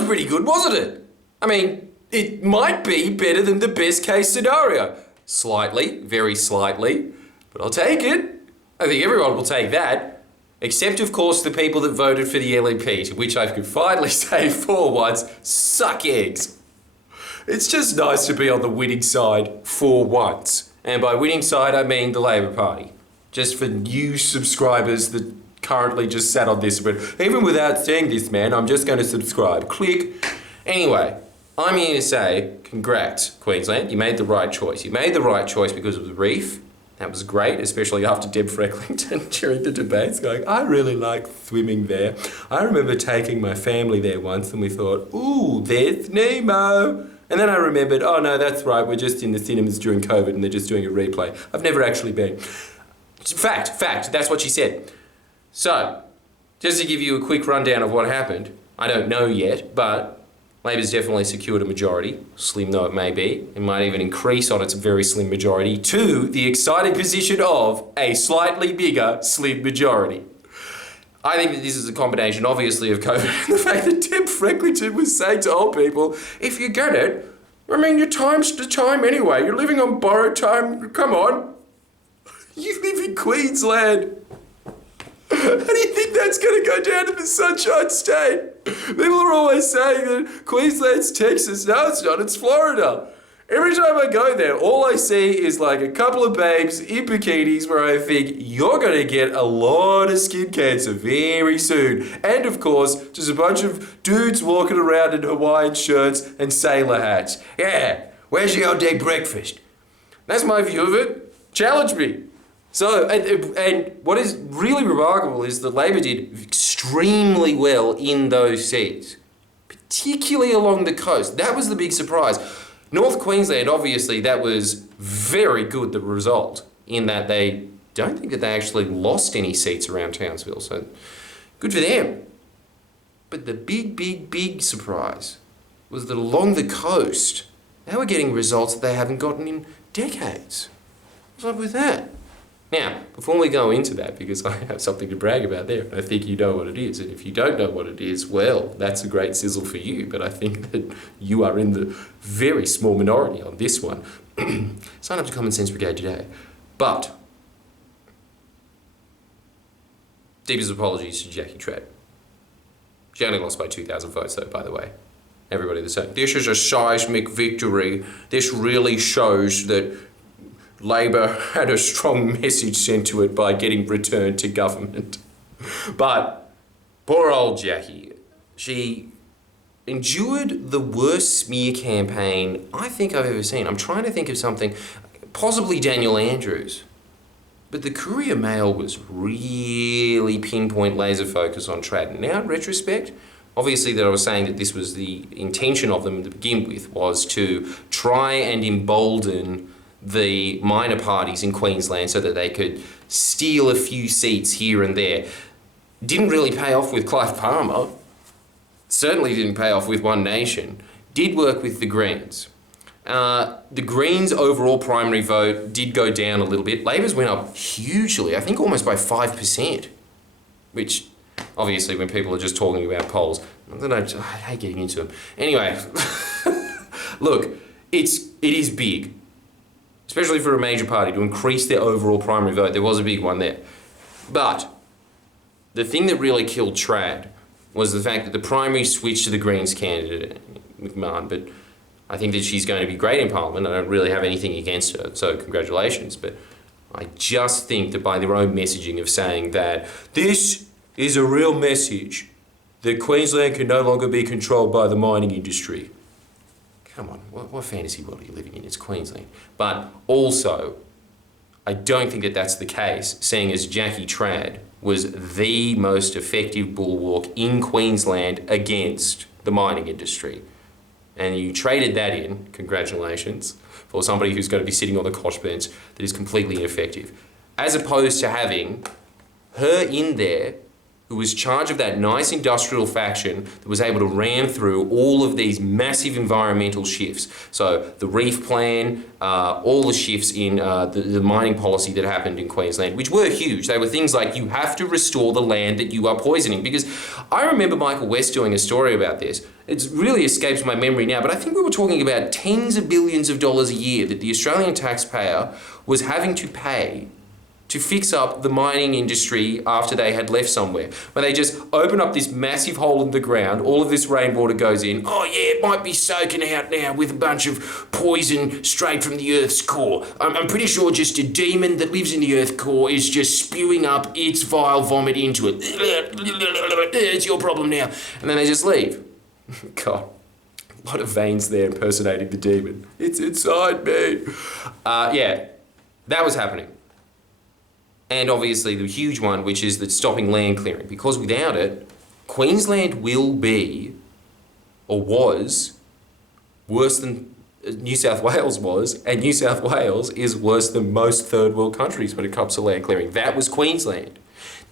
was pretty good, wasn't it? I mean, it might be better than the best case scenario. Slightly, very slightly, but I'll take it. I think everyone will take that. Except, of course, the people that voted for the LNP, to which I could finally say for once, suck eggs. It's just nice to be on the winning side for once. And by winning side, I mean the Labor Party. Just for new subscribers that currently just sat on this, but even without saying this, man, I'm just going to subscribe. Click. Anyway, I'm here to say, congrats, Queensland. You made the right choice. You made the right choice because of the reef. That was great, especially after Deb Frecklington during the debates going, I really like swimming there. I remember taking my family there once and we thought, ooh, there's Nemo. And then I remembered, oh no, that's right, we're just in the cinemas during COVID and they're just doing a replay. I've never actually been. Fact, that's what she said. So, just to give you a quick rundown of what happened, I don't know yet, but Labor's definitely secured a majority, slim though it may be. It might even increase on its very slim majority to the exciting position of a slightly bigger slim majority. I think that this is a combination, obviously, of COVID and the fact that Deb Frecklington was saying to old people, if you get it, I mean, your time's the time anyway. You're living on borrowed time. Come on. You live in Queensland. How do you think that's going to go down to the Sunshine State? People are always saying that Queensland's Texas. No, it's not. It's Florida. Every time I go there, all I see is like a couple of babes in bikinis where I think you're going to get a lot of skin cancer very soon. And of course, just a bunch of dudes walking around in Hawaiian shirts and sailor hats. Yeah, where's your all-day breakfast? That's my view of it. Challenge me. So, and what is really remarkable is that Labor did extremely well in those seats, particularly along the coast. That was the big surprise. North Queensland, obviously, that was very good, the result, in that they don't think that they actually lost any seats around Townsville, so good for them. But the big surprise was that along the coast, they were getting results that they haven't gotten in decades. What's up with that? Now, before we go into that, because I have something to brag about there, I think you know what it is. And if you don't know what it is, well, that's a great sizzle for you. But I think that you are in the very small minority on this one. Sign up to Common Sense Brigade today. But, deepest apologies to Jackie Trad. She only lost by 2,000 votes, though, by the way. Everybody that's saying, this is a seismic victory. This really shows that Labor had a strong message sent to it by getting returned to government. But poor old Jackie, she endured the worst smear campaign I think I've ever seen. I'm trying to think of something, possibly Daniel Andrews. But the Courier Mail was really pinpoint laser focus on Trad. Now, in retrospect, obviously that I was saying that this was the intention of them to begin with, was to try and embolden the minor parties in Queensland so that they could steal a few seats here and there. Didn't really pay off with Clive Palmer. Certainly didn't pay off with One Nation. Did work with the Greens. The Greens' overall primary vote did go down a little bit. Labor's went up hugely, I think almost by 5%, which obviously when people are just talking about polls, I hate getting into them. Anyway, look, it is big. Especially for a major party, to increase their overall primary vote. There was a big one there. But the thing that really killed Trad was the fact that the primary switched to the Greens candidate, McMahon, but I think that she's going to be great in Parliament. I don't really have anything against her, so congratulations. But I just think that by their own messaging of saying that this is a real message that Queensland can no longer be controlled by the mining industry. Come on, what fantasy world are you living in? It's Queensland. But also, I don't think that that's the case, seeing as Jackie Trad was the most effective bulwark in Queensland against the mining industry. And you traded that in, congratulations, for somebody who's going to be sitting on the cosh bench that is completely ineffective. As opposed to having her in there who was charged of that nice industrial faction that was able to ram through all of these massive environmental shifts. So the reef plan, all the shifts in the mining policy that happened in Queensland, which were huge. They were things like you have to restore the land that you are poisoning. Because I remember Michael West doing a story about this. It really escapes my memory now, but I think we were talking about tens of billions of dollars a year that the Australian taxpayer was having to pay to fix up the mining industry after they had left somewhere. Where they just open up this massive hole in the ground, all of this rainwater goes in, oh yeah, it might be soaking out now with a bunch of poison straight from the Earth's core. I'm pretty sure just a demon that lives in the Earth core is just spewing up its vile vomit into it. It's your problem now. And then they just leave. God, a lot of veins there impersonating the demon. It's inside me. Yeah, that was happening. And obviously the huge one, which is that stopping land clearing, because without it, Queensland will be, or was, worse than New South Wales was, and New South Wales is worse than most third world countries when it comes to land clearing. That was Queensland.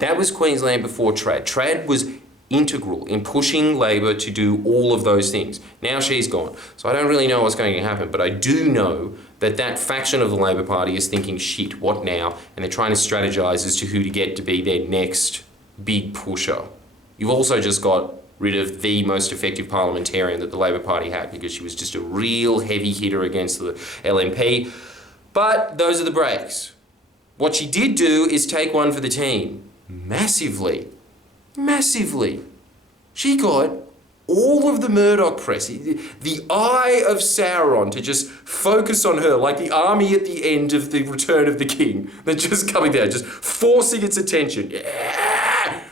That was Queensland before Trad. Trad was integral in pushing Labor to do all of those things. Now she's gone. So I don't really know what's going to happen, but I do know that that faction of the Labor Party is thinking, shit, what now? And they're trying to strategise as to who to get to be their next big pusher. You've also just got rid of the most effective parliamentarian that the Labor Party had, because she was just a real heavy hitter against the LNP. But those are the breaks. What she did do is take one for the team. Massively. She got all of the Murdoch press, the eye of Sauron, to just focus on her, like the army at the end of the Return of the King. They're just coming there, just forcing its attention. Yeah!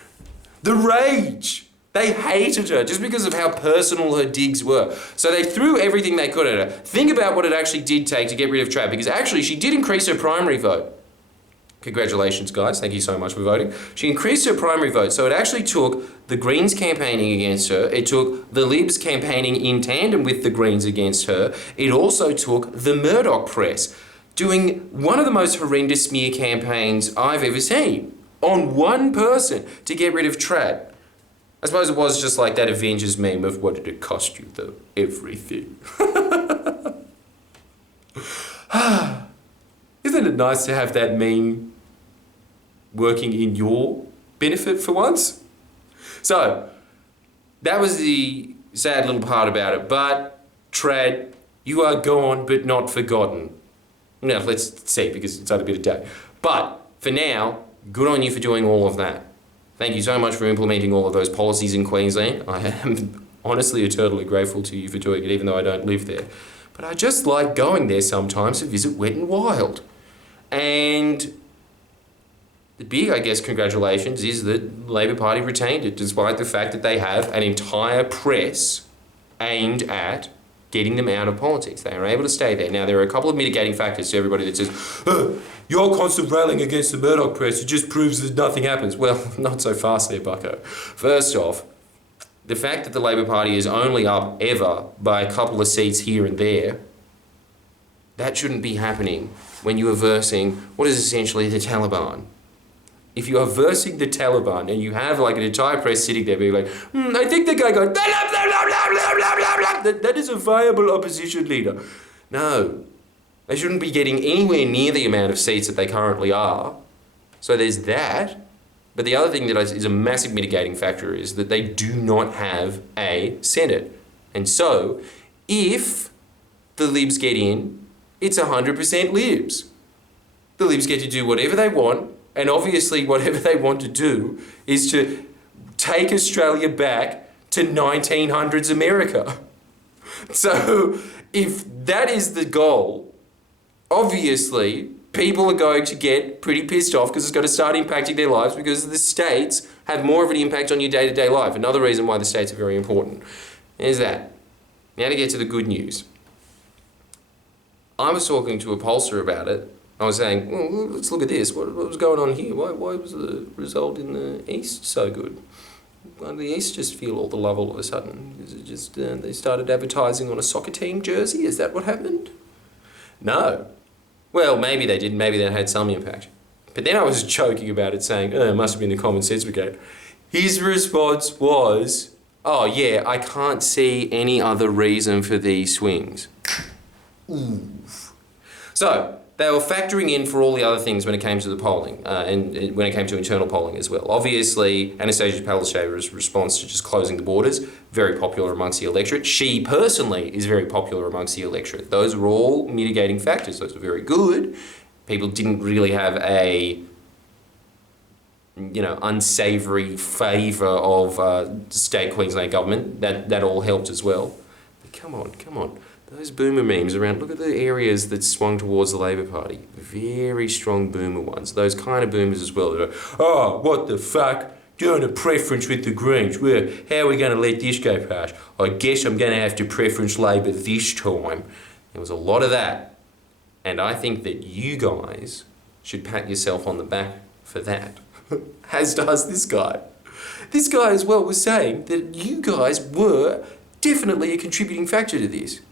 The rage. They hated her just because of how personal her digs were. So they threw everything they could at her. Think about what it actually did take to get rid of Trav, because actually she did increase her primary vote. Congratulations, guys. Thank you so much for voting. She increased her primary vote, so it actually took the Greens campaigning against her. It took the Libs campaigning in tandem with the Greens against her. It also took the Murdoch press doing one of the most horrendous smear campaigns I've ever seen on one person to get rid of Trad. I suppose it was just like that Avengers meme of what did it cost you, though? Everything. Isn't it nice to have that meme working in your benefit for once? So, that was the sad little part about it. But, Trad, you are gone but not forgotten. Now, let's see, because it's had a bit of day. But, for now, good on you for doing all of that. Thank you so much for implementing all of those policies in Queensland. I am honestly eternally grateful to you for doing it, even though I don't live there. But I just like going there sometimes to visit Wet and Wild. And the big, I guess, congratulations is that the Labor Party retained it, despite the fact that they have an entire press aimed at getting them out of politics. They are able to stay there. Now, there are a couple of mitigating factors to everybody that says, your constant railing against the Murdoch press, it just proves that nothing happens. Well, not so fast there, bucko. First off, the fact that the Labor Party is only up ever by a couple of seats here and there, that shouldn't be happening when you are versing what is essentially the Taliban. If you are versing the Taliban and you have like an entire press sitting there being like, I think the guy goes, that is a viable opposition leader. No, they shouldn't be getting anywhere near the amount of seats that they currently are. So there's that. But the other thing that is a massive mitigating factor is that they do not have a Senate. And so, if the Libs get in, it's 100% Libs. The Libs get to do whatever they want, and obviously whatever they want to do is to take Australia back to 1900s America. So, if that is the goal, obviously people are going to get pretty pissed off because it's going to start impacting their lives, because the states have more of an impact on your day-to-day life. Another reason why the states are very important is that. Now to get to the good news. I was talking to a pollster about it. I was saying, well, let's look at this. What was going on here? Why was the result in the East so good? Why did the East just feel all the love all of a sudden? Is it just they started advertising on a soccer team jersey? Is that what happened? No. Well, maybe they didn't. Maybe that had some impact. But then I was joking about it, saying, it must have been the Common Sense Brigade. His response was, oh yeah, I can't see any other reason for these swings. Oof. So, they were factoring in for all the other things when it came to the polling, and when it came to internal polling as well. Obviously, Anastasia Palaszczuk's response to just closing the borders, very popular amongst the electorate. She personally is very popular amongst the electorate. Those were all mitigating factors. Those were very good. People didn't really have a, unsavoury favour of state Queensland government. That all helped as well. But come on. Those boomer memes around, look at the areas that swung towards the Labor Party. Very strong boomer ones. Those kind of boomers as well. They're like, oh, what the fuck? Doing a preference with the Greens. How are we going to let this go past? I guess I'm going to have to preference Labor this time. There was a lot of that. And I think that you guys should pat yourself on the back for that. As does this guy. This guy as well was saying that you guys were definitely a contributing factor to this.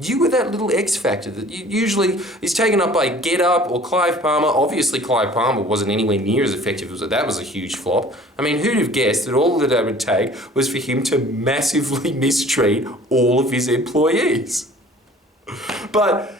You were that little X factor that usually is taken up by Get Up or Clive Palmer. Obviously, Clive Palmer wasn't anywhere near as effective as that. Was a huge flop. I mean, who'd have guessed that all that it would take was for him to massively mistreat all of his employees? But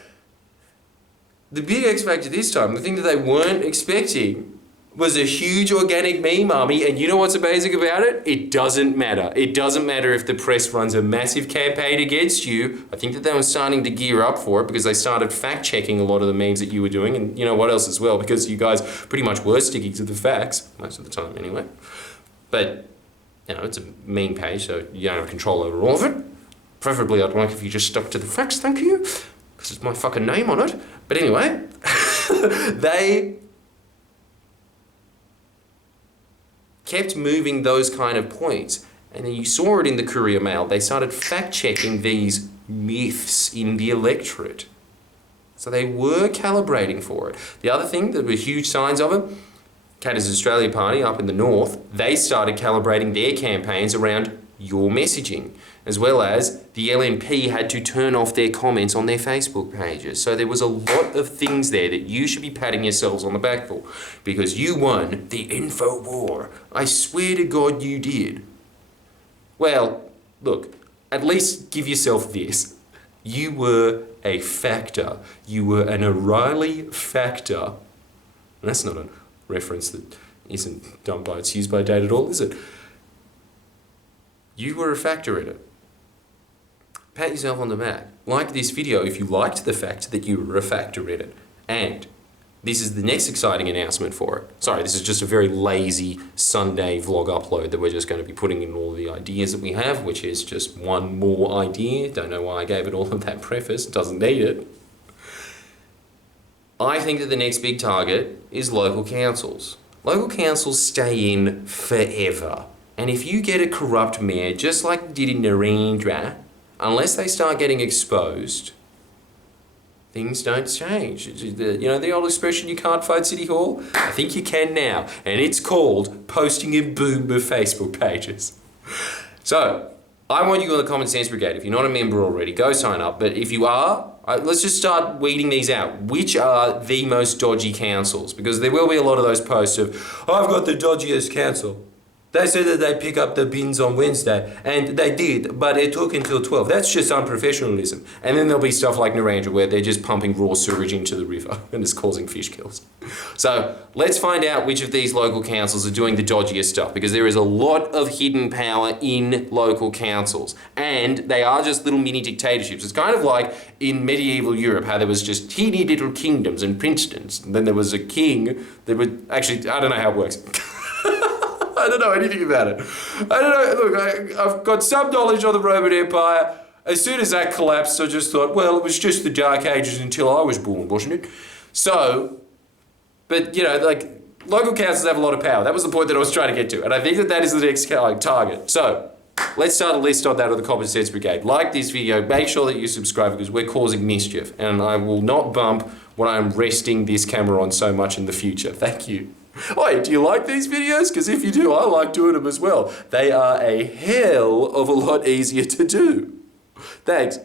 the big X factor this time, the thing that they weren't expecting, was a huge organic meme army, and you know what's amazing about it? It doesn't matter. It doesn't matter if the press runs a massive campaign against you. I think that they were starting to gear up for it because they started fact-checking a lot of the memes that you were doing, and you know what else as well, because you guys pretty much were sticking to the facts, most of the time anyway. But, it's a meme page, so you don't have control over all of it. Preferably I'd like if you just stuck to the facts, thank you, because it's my fucking name on it. But anyway, they kept moving those kind of points. And then you saw it in the Courier Mail. They started fact-checking these myths in the electorate. So they were calibrating for it. The other thing that were huge signs of it, Katter's Australia Party up in the north, they started calibrating their campaigns around your messaging, as well as the LNP had to turn off their comments on their Facebook pages. So there was a lot of things there that you should be patting yourselves on the back for, because you won the info war. I swear to God you did. Well, look, at least give yourself this. You were a factor. You were an O'Reilly factor. And that's not a reference that isn't done by its use by date at all, is it? You were a factor in it. Pat yourself on the back. Like this video if you liked the fact that you were a factor in it. And this is the next exciting announcement for it. Sorry, this is just a very lazy Sunday vlog upload that we're just going to be putting in all the ideas that we have, which is just one more idea. Don't know why I gave it all of that preface. Doesn't need it. I think that the next big target is local councils. Local councils stay in forever. And if you get a corrupt mayor, just like you did in Narendra, unless they start getting exposed, things don't change. The old expression, you can't fight City Hall? I think you can now. And it's called posting in boomer Facebook pages. So, I want you on the Common Sense Brigade. If you're not a member already, go sign up. But if you are, let's just start weeding these out. Which are the most dodgy councils? Because there will be a lot of those posts of, I've got the dodgiest council. They said that they pick up the bins on Wednesday, and they did, but it took until 12. That's just unprofessionalism. And then there'll be stuff like Narendra where they're just pumping raw sewage into the river and it's causing fish kills. So let's find out which of these local councils are doing the dodgiest stuff, because there is a lot of hidden power in local councils, and they are just little mini dictatorships. It's kind of like in medieval Europe how there was just teeny little kingdoms and princedoms, and then there was a king that would, actually, I don't know how it works. I don't know anything about it. I don't know. Look, I've got some knowledge of the Roman Empire. As soon as that collapsed, I just thought, well, it was just the Dark Ages until I was born, wasn't it? So, but, local councils have a lot of power. That was the point that I was trying to get to. And I think that is the next target. So, let's start a list on that of the Common Sense Brigade. Like this video, make sure that you subscribe, because we're causing mischief. And I will not bump when I'm resting this camera on so much in the future. Thank you. Wait, do you like these videos? Because if you do, I like doing them as well. They are a hell of a lot easier to do. Thanks.